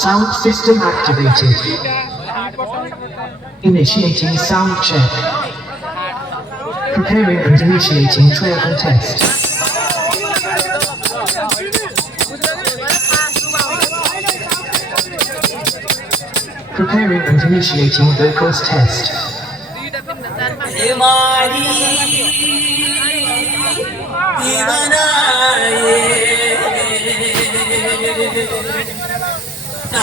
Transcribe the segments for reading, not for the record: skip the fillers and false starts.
Sound system activated. Initiating sound check. Preparing and initiating trail and test. Preparing and initiating vocals test. Himari, Himanaye. Bass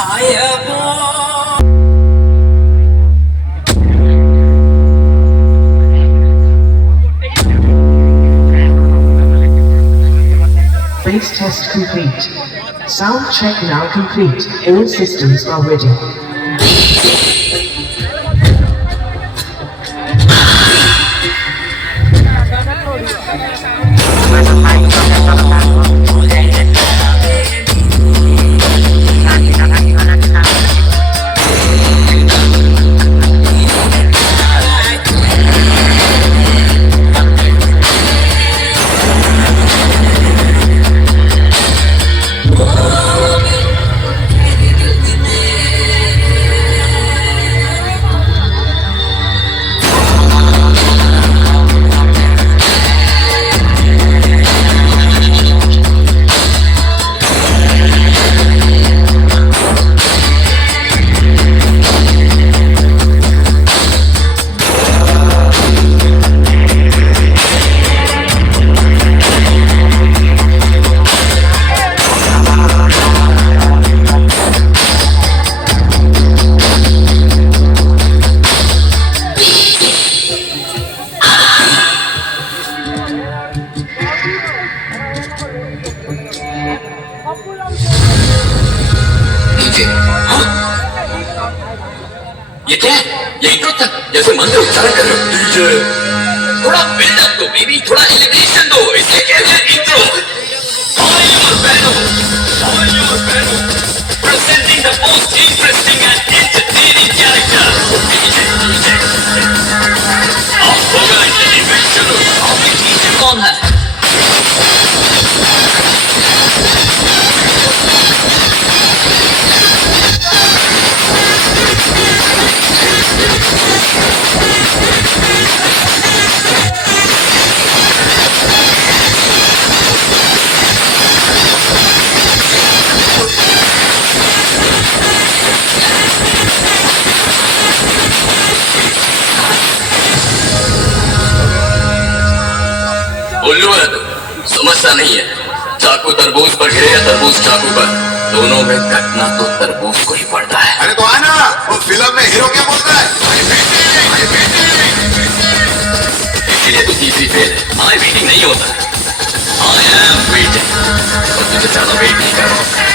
test complete. Sound check now complete. All systems are ready. ये क्या है? ये इंट्रो तक जैसे मंत्र उच्चारण कर रहे हो डीजे थोड़ा बिल्डअप दो बेबी थोड़ा एलिवेशन दो इसे कहते हैं intro All your panel presenting the most interesting and entertaining character DJ अब होगा एंटरटेनमेंट चलो अब डीजे कौन है उल्लू है तो समस्या नहीं है चाकू तरबूज पर गिरे या तरबूज चाकू पर दोनों में कटना तो तरबूज को ही पड़ता है अरे तो आना वो फिल्म में हीरो क्या बोलता है इसीलिए तो तीसरी फेल है वेटिंग नहीं होता आई एम वेटिंग और तुझे ज्यादा वेट नहीं कर रहा